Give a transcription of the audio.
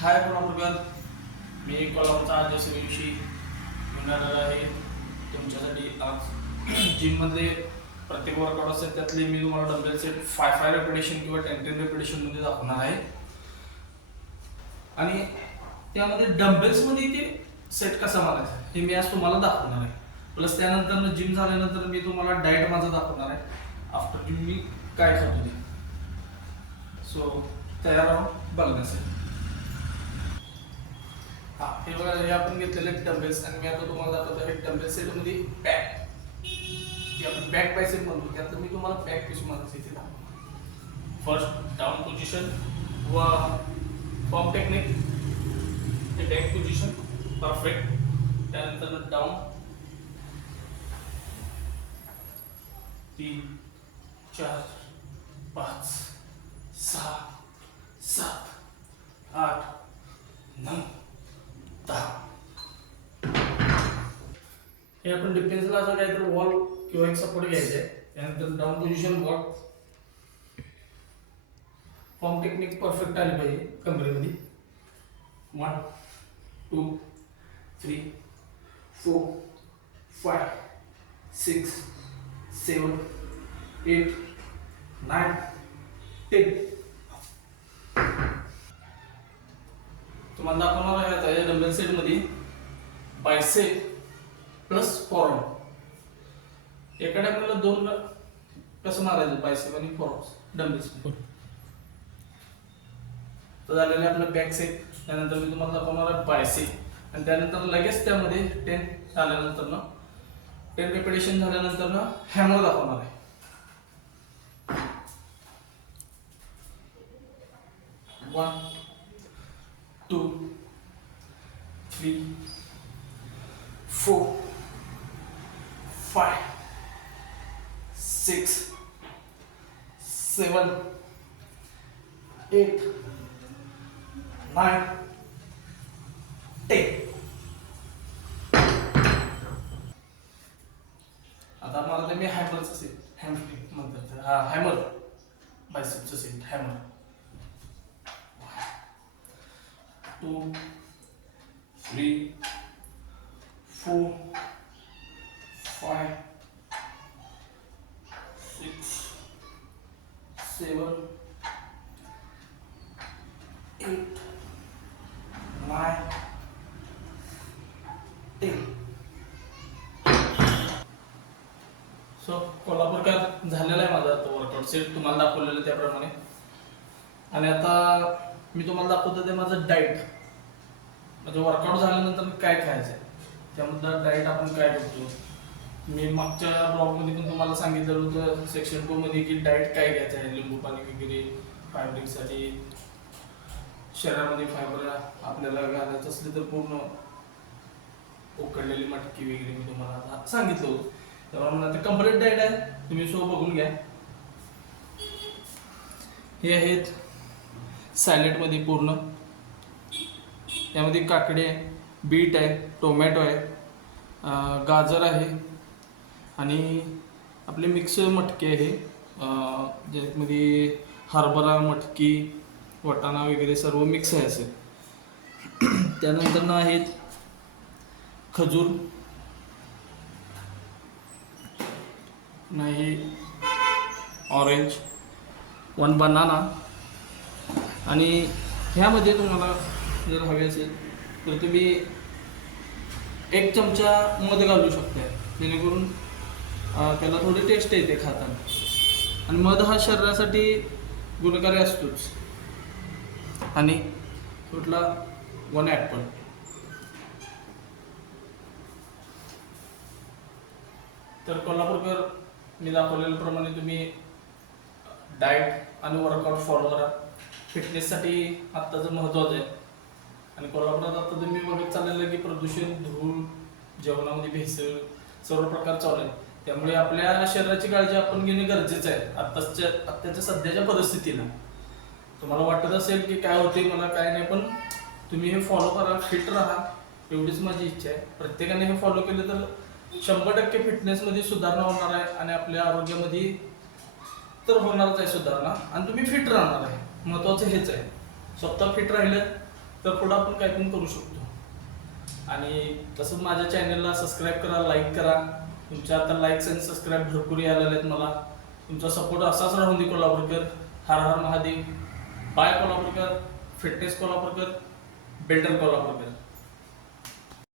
हाय problem मी कोल्हापूरचा आज सूर्यवंशी घेऊन आलेला आहे तुमच्यासाठी आज जिममध्ये प्रत्येक वर्कआउट असते त्यातले मी तुम्हाला डंबेल सेट 5 रेपिटेशन किंवा 10 रेपिटेशन मध्ये दाखवणार आहे आणि त्यामध्ये डंबेल्समध्ये ते सेट कसा मारायचा हे मी आज तुम्हाला दाखवणार आहे. प्लस त्यानंतर जिम झाल्यानंतर मी तुम्हाला डाएट माझा दाखवणार आहे. आफ्टर जिम मी काय खातो ते. सो तयार राहून बघण्यासाठी. हे बघा हे आपण घेतलेले डंबेल्स आणि मी आता तुम्हाला दाखवतो हे डंबेल सेट मध्ये बॅक जे आपण बॅक बायसेप म्हणतो त्यातलं मी तुम्हाला बॅक कशी मारायची ते दाखवतो. फर्स्ट डाऊन पोझिशन व फॉर्म टेक्निक हे बॅक पोझिशन परफेक्ट. त्यानंतर डाऊन 3 4 5 6 7 8 9 10. हे आपण डिफेन्सला असं काहीतरी वॉल किंवा एक सपोर्ट घ्यायचा आहे. त्यानंतर down position wall form technique perfect आली पाहिजे कमरेमध्ये. 1 2 3 4 5 6 7 8 9 10. तुम्हाला दाखवणार आहे आता या डंबेल सेट मध्ये बायसेप प्लस फॉरवर्ड. एका टाइमला दोन कसं मारायचं बायसेप आणि फॉरवर्ड डंबेल्स. तर झालेलं आपलं बॅक सेट. त्यानंतर मी तुम्हाला दाखवणार आहे बायसेप आणि त्यानंतर लगेच त्यामध्ये 10 झाल्यानंतर ना 10 रेपिटेशन झाल्यानंतर ना हॅमर दाखवणार आहे. 1 2 3 4 5 6 7 8 9 10. आता मला ते मी हॅमरचं सेट हॅमर म्हणतात. हा हॅमर बायसेपचं सेट हॅमर 2 3 4 5 6 7 8 9 10. सो कोल्हापूरकर झालेला आहे माझा तो वर्कआउट सेट तुम्हाला दाखवलेलं त्याप्रमाणे. आणि आता मी तुम्हाला दाखवतो ते माझं डाएट म्हणजे वर्कआउट झाल्यानंतर काय खायचं आहे त्यामधलं डाएट आपण काय करतो. मी मागच्या ब्लॉगमध्ये पण तुम्हाला सांगितलं होतं सेक्शन 2 मध्ये की डाएट काय घ्यायचं आहे. लिंबू पाणी वगैरे फायब्रिकसाठी शरीरामध्ये फायबर आपल्याला घालायचं असले तर पूर्ण उकडलेली मटकी वगैरे मी तुम्हाला सांगितलं होतं. त्यामुळे आता कंप्लीट डाएट आहे तुम्ही सो बघून घ्या. हे आहेत सॅलेडमध्ये पूर्ण. यामध्ये काकडी आहे, बीट आहे, टोमॅटो आहे, गाजर आहे आणि आपले मिक्स मटकी आहे ज्यामध्ये हरभरा मटकी वाटाणा वगैरे सर्व मिक्स आहे असे. त्यानंतर ना आहेत खजूर नाही ऑरेंज 1 बनाना आणि ह्यामध्ये तुम्हाला जर हवे असेल तर तुम्ही 1 चमचा मध घालू शकता जेणेकरून त्याला थोडी टेस्ट येते खाताना. आणि मध हा शरीरासाठी गुणकारी असतोच. आणि कुठला 1 ॲपल. तर कोल्हापूरकर मी दाखवलेल्याप्रमाणे तुम्ही डाएट आणि वर्कआउट फॉलो करा. फिटनेससाठी आत्ताचं महत्त्वाचं आहे. आणि कोल्हापुरात आता तुम्ही बघत चाललेलं की प्रदूषण धूळ जेवणामध्ये भेसळ सर्व प्रकार चालू आहे. त्यामुळे आपल्या शरीराची काळजी आपण घेणे गरजेचं आहे आत्ताच्या सध्याच्या परिस्थितीला. तुम्हाला वाटत असेल की काय होते मला काय नाही पण तुम्ही हे फॉलो करा. फिट राहा एवढीच माझी इच्छा आहे. प्रत्येकाने हे फॉलो केलं तर 100% फिटनेसमध्ये सुधारणा होणार आहे आणि आपल्या आरोग्यामध्ये तर होणारच आहे सुधारणा आणि तुम्ही फिट राहणार आहे. महत्त्वाचं हेच आहे. स्वतः फिट राहिलं तर पुढं आपण काय पण करू शकतो. आणि तसंच माझ्या चॅनलला सबस्क्राईब करा, लाईक करा. तुमच्या आता लाईक्स आणि सबस्क्राईब भरपूर यायला लागलेत मला. तुमचा सपोर्ट असाच राहून दे कोल्हापूरकर. हर हर महादेव. बाय कोल्हापूरकर. फिटनेस कोल्हापूरकर. बेटर कोल्हापूरकर.